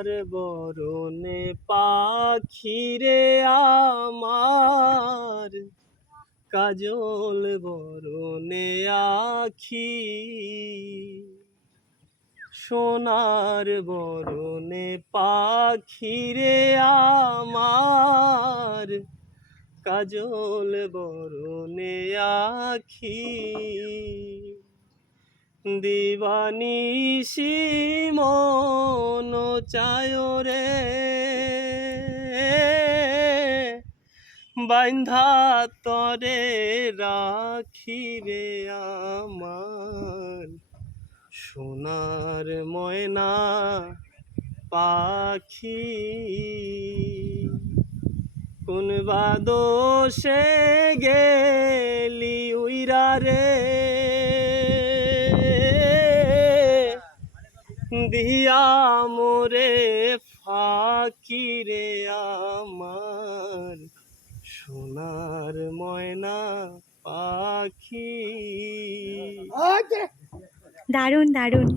সোনার বরণে পাখিরে আমার, কাজল বরণে আখি। সোনার বরণে পাখিরে আমার, কাজল বরণে আখি। দিবানিশি মন চায় রে, বাইন্ধা তরে রাখি রে আমার, সোনার ময়না পাখি। কোন বাদোষে গেলি উইরা রে, দিয়া মোরে ফাঁকি রে আমার, সোনার ময়না পাখি। দারুণ দারুণ।